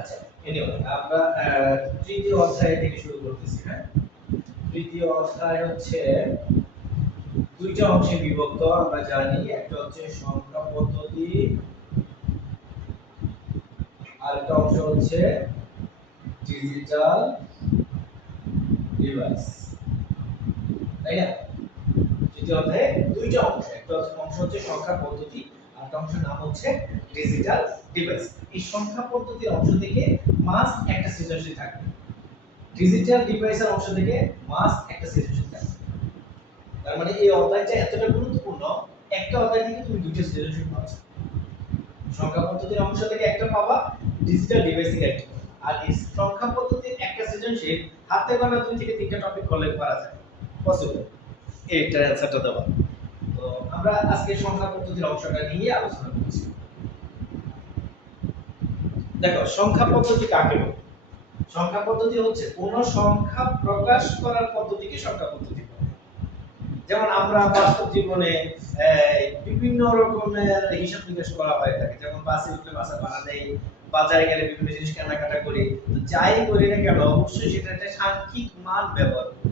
আচ্ছা। হ্যাঁ? বিভক্ত, আমরা জানি, একটা হচ্ছে সংখ্যা পদ্ধতি আর একটা অংশ হচ্ছে ডিজিটাল ডিভাইস তাই না? তৃতীয় অধ্যায়ে দুইটা অংশ, একটা অংশ হচ্ছে সংখ্যা পদ্ধতি, আর একটা অংশের নাম হচ্ছে ডিজিটাল ডিভাইস এই সংখ্যা পদ্ধতির অংশ থেকে মাস একটা সৃজনশীল থাকবে। ডিজিটাল ডিভাইসের অংশ থেকে মাস একটা সৃজনশীল থাকবে। তার মানে এই অধ্যায়টা এতটা গুরুত্বপূর্ণ একটা অধ্যায় থেকে তুমি দুইটা সৃজনশীল পাচ্ছ। সংখ্যা পদ্ধতির অংশ থেকে একটা পাবা ডিজিটাল ডিভাইস থেকে একটা আর এই সংখ্যা পদ্ধতির একটা সৃজনশীল হাতে গোনা দুই থেকে তিনটা টপিক করলে পারা যায়। পসিবল এইটার অ্যান্সারটা দেওয়া তো আমরা আজকে সংখ্যা পদ্ধতির অংশটা নিয়ে আলোচনা করছি। দেখো, সংখ্যা পদ্ধতি কাকে বলে? সংখ্যা পদ্ধতি হচ্ছে কোন সংখ্যা প্রকাশ করার পদ্ধতিকে সংখ্যা পদ্ধতি বলে। যেমন আমরা বাস্তব জীবনে বিভিন্ন রকমের হিসাব নিকাশ করা হয়ে থাকে। যেমন বাসে উঠলে বাসা ভাড়া দেয় বাজারে গেলে বিভিন্ন জিনিস কেনাকাটা করি। তো যাই করি না কেন, অবশ্যই সেটা একটা সাংখ্যিক মান ব্যবহার করি।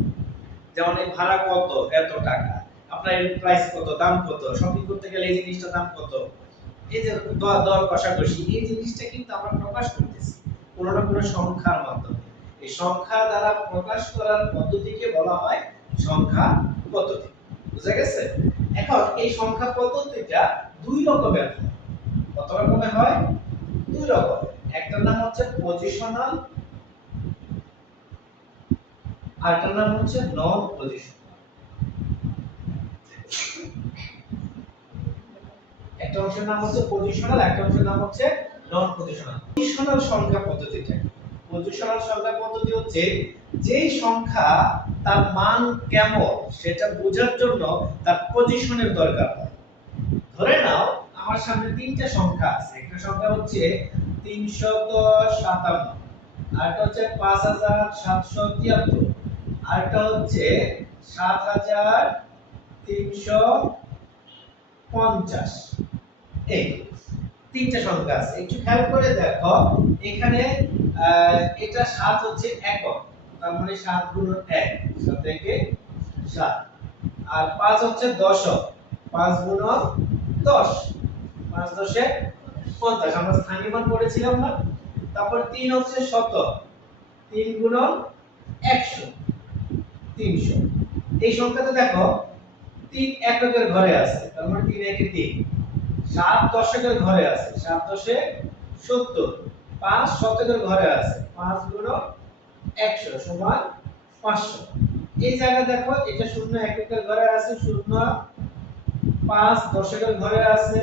যেমন এই ভাড়া কত, এত টাকা, আপনার প্রাইস কত, দাম কত শপিং করতে গেলে এই জিনিসটার দাম কত? এই যে দর কষাকষি, এই জিনিসটা কিন্তু আমরা প্রকাশ করতেছি কোনো না কোনো সংখ্যার মাধ্যমে। এই সংখ্যা দ্বারা প্রকাশ করার পদ্ধতিকে বলা হয় সংখ্যা পদ্ধতি। বুঝা গেছে? এখন এই সংখ্যা পদ্ধতিটা দুই রকমের হয়। কত রকমের হয়? দুই রকম একটার নাম হচ্ছে পজিশনাল আরেকটার নাম হচ্ছে নন পজিশনাল একটা অংশের নাম হচ্ছে পজিশনাল একটা অংশের নাম হচ্ছে নন পজিশনাল পজিশনাল সংখ্যা পদ্ধতিটা পজিশনাল সংখ্যা পদ্ধতি হচ্ছে যেই সংখ্যা তার মান কেমন, সেটা বোঝার জন্য তার পজিশনের দরকার হয়। ধরে নাও, আমার সামনে তিনটা সংখ্যা আছে। একটা সংখ্যা হচ্ছে তিনশত সাতান্ন, আরেকটা হচ্ছে পাঁচ হাজার সাতশো তিয়াত্তর, আরেকটা হচ্ছে সাত হাজার তিনশো পঞ্চাশ। এই তিনটা সংখ্যা আছে। একটু খেয়াল করে দেখো, এখানে এটা সাত হচ্ছে একক, তার মানে সাত গুণ এক, সাত থেকে সাত। আর পাঁচ হচ্ছে দশক, পাঁচ গুণ দশ, পাঁচ দশে পঞ্চাশ। আমরা স্থানীয় মান পড়েছিলাম না। তারপর তিন হচ্ছে শত তিন গুণ একশো, তিনশো। এই সংখ্যাতে দেখো, তিন এককের ঘরে আছে, তার মানে তিন একে তিন। সাত দশকের ঘরে আছে। সাত দশে সত্তর। পাঁচ শতকের ঘরে আছে। পাঁচ গুণ একশো সমান পাঁচশো। এই জায়গায় দেখো, এটা শূন্য এককের ঘরে আছে, শূন্য পাঁচ দশকের ঘরে আছে,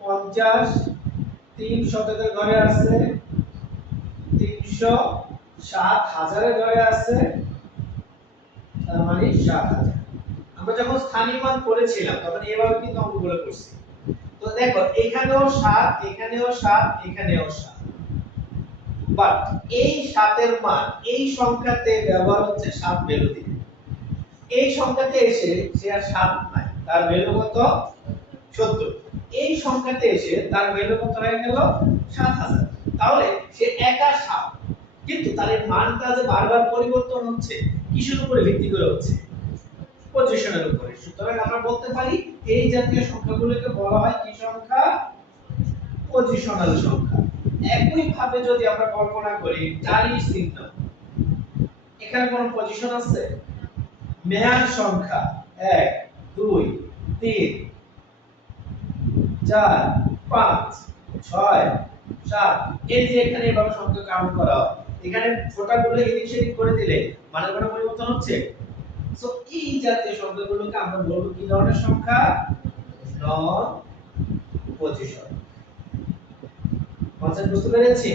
পঞ্চাশ তিন শতকের ঘরে আছে, তিনশো সাত হাজারের ঘরে আছে, তার মানে সাত হাজার। আমরা যখন স্থানীয় মান করেছিলাম তখন এভাবে কিন্তু অঙ্কগুলো করছি। তো দেখো, এখানেও সাত এখানেও সাত এখানেও সাত। বাট এই সাতের মান, এই সংখ্যাতে ব্যবহার হচ্ছে সাত ভ্যালু দিয়ে এই সংখ্যাতে এসে সে আর সাত নাই, তার ভ্যালু কত? সত্তর। এই সংখ্যাতে এসে তার ভ্যালু কত হয়ে গেল? সাত হাজার। তাহলে সে একা সাত। কিন্তু তার এই মানটা যে বারবার পরিবর্তন হচ্ছে, কিসের উপরে ভিত্তি করে হচ্ছে? পজিশনের উপরে। সুতরাং আমরা বলতে পারি এই জাতীয় সংখ্যাগুলোকে বলা হয় কি সংখ্যা? পজিশনাল সংখ্যা। একই ভাবে যদি আমরা কল্পনা করি টালি চিহ্ন এখানে কোন পজিশন আছে? মেয়াদ সংখ্যা এক, দুই, তিন, চার, পাঁচ, ছয়, সাত। এই যে এখানে এভাবে সংখ্যা কাউন্ট করা এখানে ফোটা করলে এদিক সেদিক করে দিলে মানে কোনো পরিবর্তন হচ্ছে? সো এই জাতীয় সংখ্যাগুলোকে আমরা বলব কি ধরনের সংখ্যা? নন পজিশন কনসেপ্ট বুঝতে পেরেছি?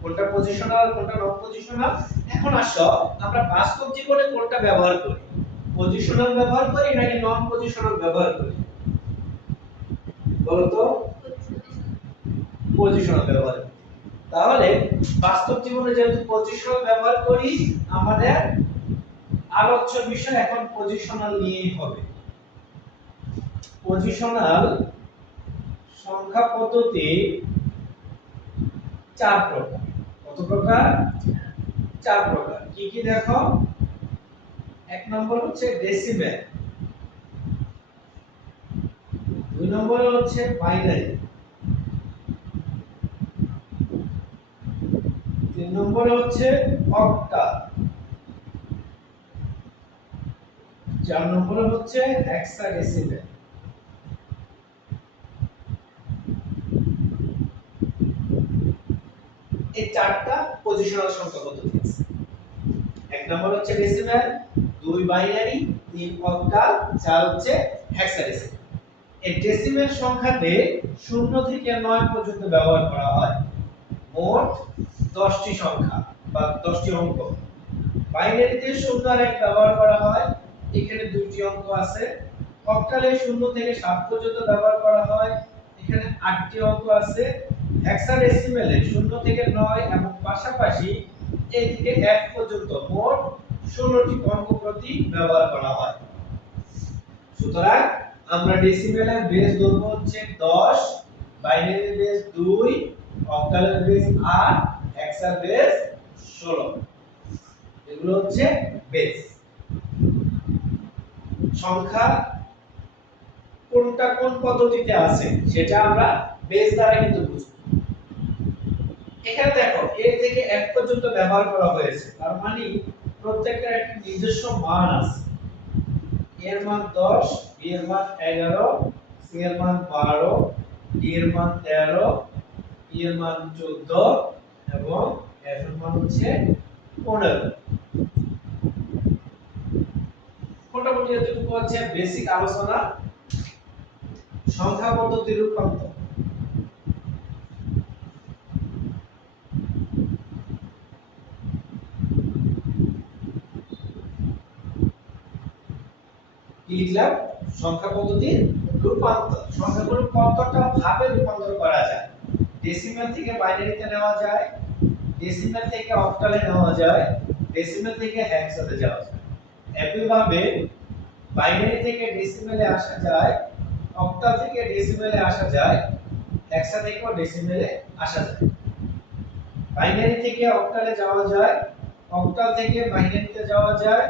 কোনটা পজিশনাল কোনটা নন পজিশনাল এখন আসো, আমরা বাস্তব জীবনে কোনটা ব্যবহার করি? পজিশনাল ব্যবহার করি নাকি নন পজিশনাল ব্যবহার করি? বলো তো। পজিশনাল ব্যবহার তাহলে বাস্তব জীবনে যেহেতু পজিশনাল ব্যবহার করি, আমাদের আলোচ্য বিষয় এখন পজিশনাল নিয়েই হবে। পজিশনাল সংখ্যা পদ্ধতি চার প্রকার। কত প্রকার? চার প্রকার। কি কি দেখো? এক নম্বর হচ্ছে ডেসিমেল দুই নম্বর হচ্ছে বাইনারি তিন নম্বরে হচ্ছে অক্টাল চার নম্বরে হচ্ছে হেক্সাডেসিমেল এই চারটা পজিশনাল সংখ্যা আছে এক নম্বর হচ্ছে ডেসিমেল দুই বাইনারি তিন অক্টাল চার হচ্ছে হেক্সাডেসিমেল এই ডেসিমেল সংখ্যাতে শূন্য থেকে নয় পর্যন্ত ব্যবহার করা হয় মোট দশটি সংখ্যা বা দশটি অঙ্ক। বাইনারিতে শূন্য আর এক ব্যবহার করা হয় এখানে দুইটি অঙ্ক আছে। অক্টালে শূন্য থেকে সাত পর্যন্ত ব্যবহার করা হয়। এখানে আটটি অঙ্ক আছে। হেক্সাডেসিমেলে শূন্য থেকে নয় এবং পাশাপাশি এই থেকে এক পর্যন্ত মোট ষোলোটি অঙ্ক প্রতি ব্যবহার করা হয়। সুতরাং আমরা ডেসিমেলের বেস ধরবো হচ্ছে দশ বাইনারির বেস দুই অক্টালের বেস আট হেক্সার বেস ষোলো। এগুলো হচ্ছে বেস সংখ্যা কোনটা কোন পদ্ধতিতে আছে, সেটা আমরা বেস দ্বারা কিন্তু বুঝব। এখানে দেখো এ থেকে এক পর্যন্ত ব্যবহার করা হয়েছে। তার মানে প্রত্যেকটার একটি নিজস্ব মান আছে। এর মান 10 বি এর মান 11 সি এর মান 12 ডি এর মান 13 ই এর মান 14 এবং এফ এর মান হচ্ছে 15 মোটামুটি এতটুকু হচ্ছে বেসিক আলোচনা, সংখ্যা পদ্ধতির রূপান্তর। কি লিখলাম? সংখ্যা পদ্ধতির রূপান্তর। সংখ্যাগুলোর কতটা ভাবে রূপান্তর করা যায়। ডেসিমাল থেকে বাইনারিতে নেওয়া যায় ডেসিমাল থেকে অক্টালে নেওয়া যায় ডেসিমাল থেকে হেক্সাতে যাওয়া যায়। একইভাবে বাইনারি থেকে ডেসিমেলে আসা যায় অক্টাল থেকে ডেসিমেলে আসা যায় হেক্সা থেকেও ডেসিমেলে আসা যায়। বাইনারি থেকে অক্টালে যাওয়া যায় অক্টাল থেকে বাইনারিতে যাওয়া যায়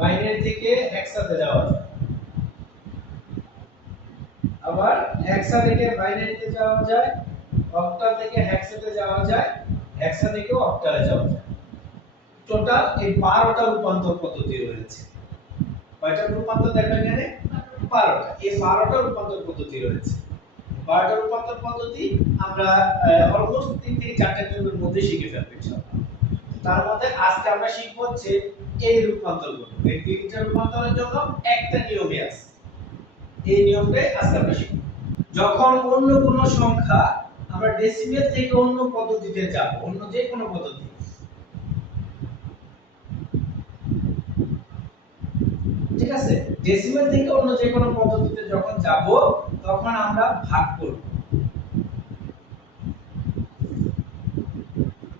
বাইনারি থেকে হেক্সাতে যাওয়া যায়। আবার হেক্সা থেকে বাইনারিতে যাওয়া যায় অক্টাল থেকে হেক্সাতে যাওয়া যায় হেক্সা থেকে অক্টালে যাওয়া যায়। টোটাল এই 12টা রূপান্তর পদ্ধতি রয়েছে। কয়টা রূপান্তর দেখো এখানে? 12টা এই 12টা রূপান্তর পদ্ধতি রয়েছে। 12টা রূপান্তর পদ্ধতি আমরা অলমোস্ট তিন থেকে 4টা নিয়মের মধ্যে শিখে ফেলব তার মধ্যে আজকে আমরা শিখব হচ্ছে এই রূপান্তরগুলো। এই তিনটা রূপান্তরের জন্য একটা নিয়মই আছে। এই নিয়মটাই আজকে আমরা শিখব। যখন অন্য কোনো সংখ্যা আমরা ডেসিমেল থেকে অন্য পদ্ধতিতে যাব, অন্য যে কোনো পদ্ধতি ঠিক আছে? ডেসিমেল থেকে অন্য যে কোনো পদ্ধতিতে যখন যাব, তখন আমরা ভাগ করব।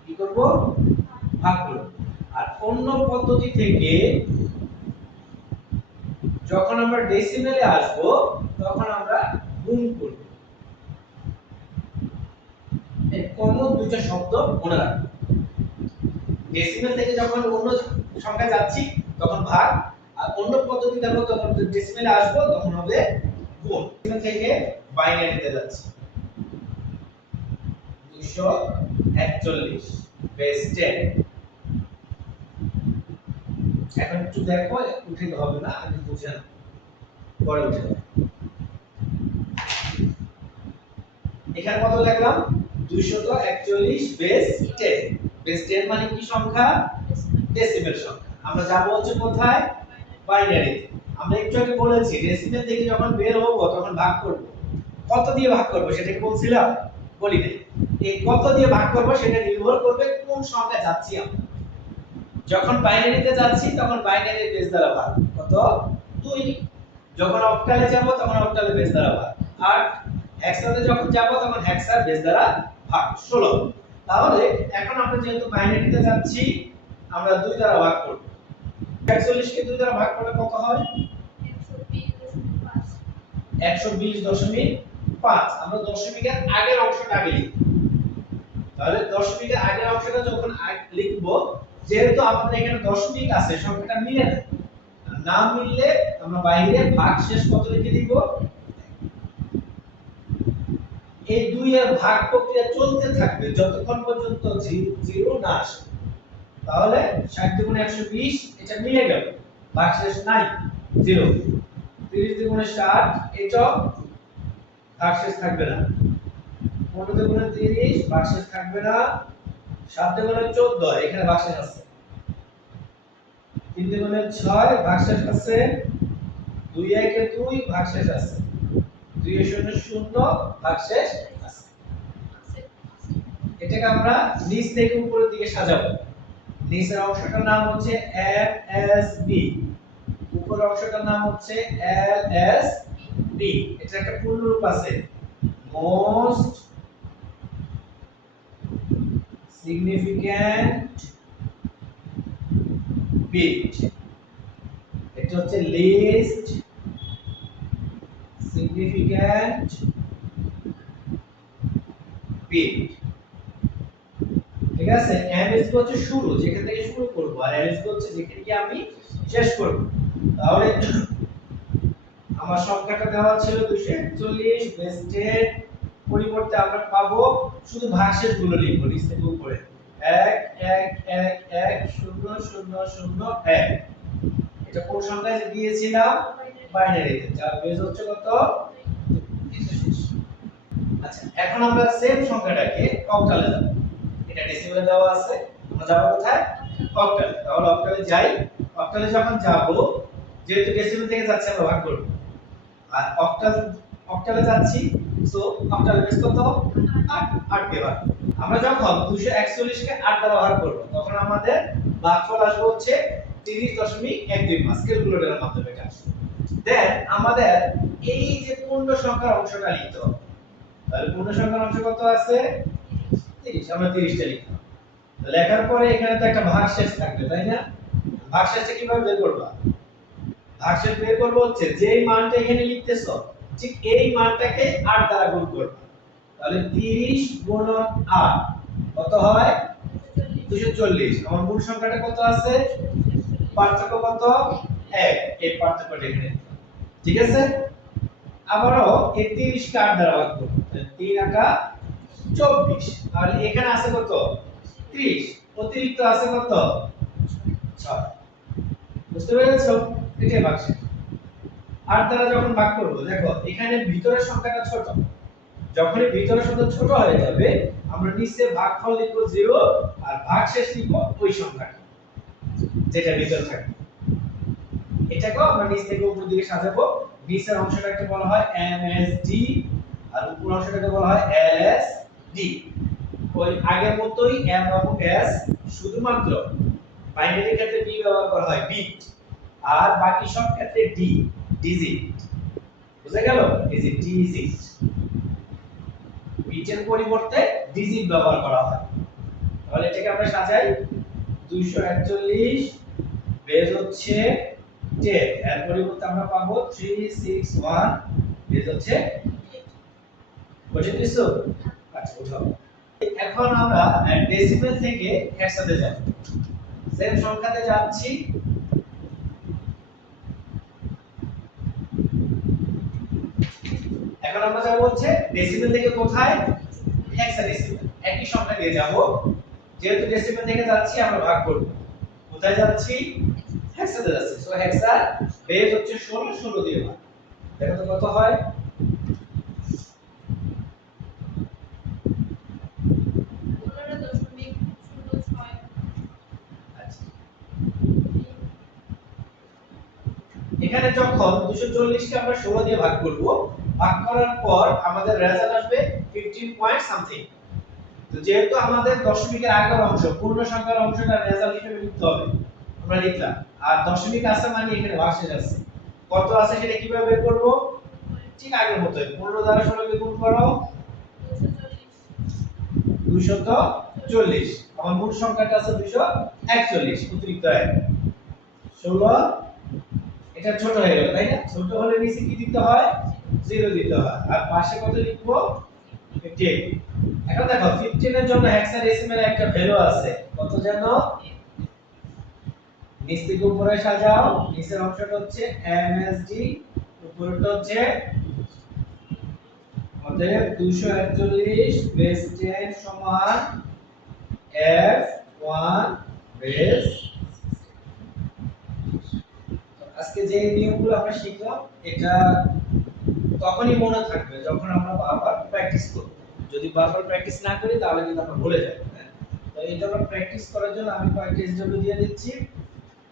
কি করব? ভাগ করব। আর অন্য পদ্ধতি থেকে যখন আমরা ডেসিমেলে আসব, তখন আমরা গুণ করব। এই কমন শব্দ মনে রাখব। ডেসিমেল থেকে যখন অন্য সংখ্যা যাচ্ছি, তখন ভাগ আর অন্য পদ্ধতি দেখো যখন ডেসিমেলে আসব তখন হবে গুণ ডেসিমেল থেকে বাইনারিতে যাচ্ছি। 241 বেস 10 এখন একটু দেখো উঠে হবে না আমি বুঝে না পরে উঠে এখানে কত লিখলাম? 241 বেস 10 বেস 10 মানে কি সংখ্যা? ডেসিমেল সংখ্যা। আমরা যাব হচ্ছে কোথায়? বাইনারিতে আমরা একটু আগে বলেছি ডেসিমেল থেকে যখন বের হব, তখন ভাগ করব। কত দিয়ে ভাগ করব সেটা কি বলছিলাম? বলি নাই। এই কত দিয়ে ভাগ করব সেটা নির্ভর করবে কোন সংখ্যা যাচ্ছি আমরা। যখন বাইনারিতে যাচ্ছি, তখন বাইনারির বেস দ্বারা ভাগ। কত? 2 যখন অক্টালে যাব, তখন অক্টালে বেস দ্বারা ভাগ। আর হেক্সাতে যখন যাব, তখন হেক্সার বেস দ্বারা ভাগ। 16 তাহলে, এখন আমরা যেহেতু বাইনারিতে যাচ্ছি, আমরা 2 দ্বারা ভাগ করব। 41 কে 2 দ্বারা ভাগ করলে কত হয়? 120.5 আমরা দশমিকের আগের অংশটা আগে লিখি তাহলে দশমিকের আগের অংশটা যখন লিখব, যেহেতু আমাদের এখানে দশমিক আছে, সংখ্যাটা মিলে না। না মিললে আমরা বাইরে ভাগ শেষ কত লিখে দিব। এই দুই এর ভাগ প্রক্রিয়া চলতে থাকবে যতক্ষণ পর্যন্ত জিরো না আসে। তাহলে ষাট দুগুণে একশো বিশ, এটা মিলে গেল। ভাগ শেষ নাই জিরো তিরিশ দুগুণে ষাট এটা ভাগ শেষ থাকবে না। পনেরো দুগুণে তিরিশ ভাগ শেষ থাকবে না। সাত দুগুণে চোদ্দ, এখানে ভাগ শেষ আছে। তিন দুগুণে ছয় ভাগ শেষ আছে। দুই একে দুই ভাগ শেষ আছে। দুই এ শূন্য শূন্য ভাগ শেষ আছে। এটাকে আমরা নিচ থেকে উপরের দিকে সাজাবো। নিচের অংশটার নাম হচ্ছে এম এস বি। উপরের অংশটার নাম হচ্ছে এল এস বি। এটা একটা পূর্ণ রূপ আছে। Most significant bit. এটা হচ্ছে লিস্ট সিগনিফিক্যান্ট বিট। ঠিক আছে? এমএস হচ্ছে শুরু, যেখান থেকে শুরু করব, আর এমএস হচ্ছে যেখানে গিয়ে আমি শেষ করব। তাহলে আমার সংখ্যাটা দেওয়া ছিল 241 বেস্টের পরিবর্তে আমরা পাবো শুধু ভাগশেষগুলো লিখব নিচ উপরে। 1 1 1 1 0 0 0 1 এটা কোন সংখ্যায় দিয়েছিলাম বাইনারিতে যার বেস হচ্ছে কত? 360 আচ্ছা এখন আমরা সেম সংখ্যাটাকে অক্টালে যাব। এটা ডেসিমেলে দেওয়া আছে। আমরা যাব কোথায়? অক্টালে তাহলে অক্টালে যাই। অক্টালে যখন যাব, যেহেতু ডেসিমেল থেকে যাচ্ছে, আমরা ভাগ করব। আর অক্টাল অক্টালে যাচ্ছি সো অক্টালে বেস কত? 8 8 দিয়ে ভাগ আমরা যখন 241 কে 8 দ্বারা ভাগ করব, তখন আমাদের ভাগফল আসবে হচ্ছে 30.125 ক্যালকুলেটরের মাধ্যমে এটা আসবে। দেন আমাদের এই যে পূর্ণ সংখ্যার অংশটা লিখতে হবে। তাহলে পূর্ণ সংখ্যার অংশ কত আছে? 30 আমরা 30 টা লিখলাম লেখার পরে এখানে তো একটা ভাগশেষ থাকবে, তাই না? ভাগশেষটা কীভাবে বের করবা? ভাগশেষ বের করব হচ্ছে, যেই মানটা এখানে লিখতেছো, ঠিক এই মানটাকে 8 দ্বারা গুণ করবা। তাহলে 30 গুণন 8 কত হয়? 240 আমার মূল সংখ্যাটা কত আছে? পার্থক্য কত? 1 এই পার্থক্যটা এখানে ঠিক আছে? আবারও এই 30 কে 8 দ্বারা ভাগ করব। 3 আটা 24 আর এখানে আছে কত? 30 অতিরিক্ত আছে কত? 6 বুঝতে পেরেছ? আর দ্বারা যখন ভাগ করব, দেখো, এখানে ভিতরের সংখ্যাটা ছোট। যখনই ভিতরের সংখ্যা ছোট হয়ে যাবে, আমরা নিচে ভাগফল লিখব 0 আর ভাগশেষ লিখব ওই সংখ্যাটা, যেটা ভিতরে থাকবে। এটাকেও আমরা নিচ থেকে উপর দিকে সাজাবো। নিচের অংশটাকে বলা হয় এমএসডি আর উপর অংশটাকে বলা হয় এলএসডি ওই আগের মতোই এম এবং এস শুধুমাত্র বাইনারি ক্ষেত্রে বি ব্যবহার করা হয় বিট আর বাকি সব ক্ষেত্রে ডি ডিজিট বুঝা গেল? এই যে ডিজিট বিটের পরিবর্তে ডিজিট ব্যবহার করা হয়। তাহলে এটাকে আমরা সাজাই। 241 বেজ হচ্ছে 10 এর পরিবর্তে আমরা পাবো 361 বেজ হচ্ছে বুঝে দিছো আচ্ছা উঠাও এখন আমরা ডেসিমেল থেকে হেক্সাতে যাব সেম সংখ্যাতে যাচ্ছি। এখন আমরা যাব হচ্ছে ডেসিমেল থেকে কোথায়? হেক্সাডেসিমেল একই সংখ্যা দিয়ে যাব। যেহেতু ডেসিমেল থেকে যাচ্ছি, আমরা ভাগ করব। কোথায় যাচ্ছি? হেক্সাতে যাচ্ছি। সো হেক্সা বেস হচ্ছে 16 16 দিয়ে ভাগ। দেখো তো কত হয় আচ্ছা এখানে যখন 240 কে আমরা 16 দিয়ে ভাগ করব। ভাগ করার পর আমাদের রেজাল্ট আসবে 15 পয়েন্ট সামথিং তো যেহেতু আমাদের দশমিকের আগের অংশ, পূর্ণ সংখ্যার অংশটা রেজাল্ট হিসেবে লিখতে হবে। আমরা লিখলাম। আর দশমিক আছে মানে এখানে ভাগশেষ আছে কত আছে সেটা কীভাবে বের করব? ঠিক আগের মতোই। 15 দ্বারা 16 কে গুণ করো। 240 আমার মূল সংখ্যাটা আছে 241 অতিরিক্ত এক। 16 এটা ছোট হয়ে গেল, তাই না? ছোট হলে নিচে কি দিতে হয়? জিরো দিতে হয়। আর পাশে কত লিখব? 58 এখন দেখো 15 এর জন্য হেক্সাডেসিমাল একটা ভ্যালু আছে। কত যেন? নিচ থেকে উপরে সাজাও। নিচের অংশটা হচ্ছে এমএসডি উপরটা হচ্ছে আমাদের 241 বেস 10 সমান এফ 1 বেস আজকে যে নিয়মগুলো আমরা শিখলাম এটা তখনই মনে থাকবে যখন আমরা বারবার প্র্যাকটিস করব। যদি বারবার প্র্যাকটিস না করি, তাহলে কিন্তু আমরা ভুলে যাব হ্যাঁ? তো এই জন্য প্র্যাকটিস করার জন্য আমি কয়েকটা এসডব্লিউ দিয়ে দিচ্ছি।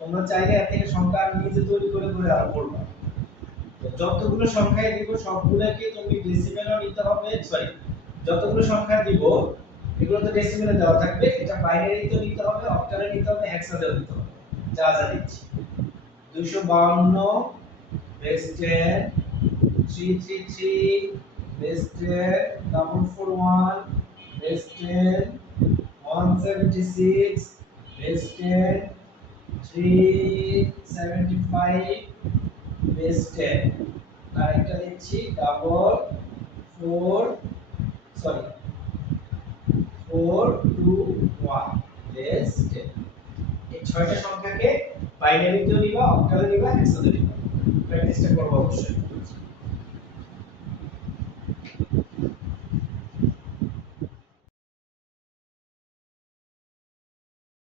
তোমরা চাইলে এর থেকে সংখ্যা নিজে তৈরি করে করে আরও তো যতগুলো সংখ্যায় দিব, সবগুলোকে তুমি ডেসিমেলও নিতে হবে সরি যতগুলো সংখ্যা দিব, এগুলো তো ডেসিমেলে দেওয়া থাকবে। এটা বাইনারি তো নিতে হবে অক্টালে নিতে হবে হেক্সাডেও নিতে হবে। যা যা দিচ্ছি। 252 base 10 333 base 10 double four one base 10 176 base 10 375 base 10 আরেকটা দিচ্ছি double four, sorry, four two one base 10 এই ছয়টা সংখ্যাকে বাইনারিতেও নিবা অক্টালে নিবা হেক্সাডেও নিবা। প্র্যাকটিসটা করব অবশ্যই।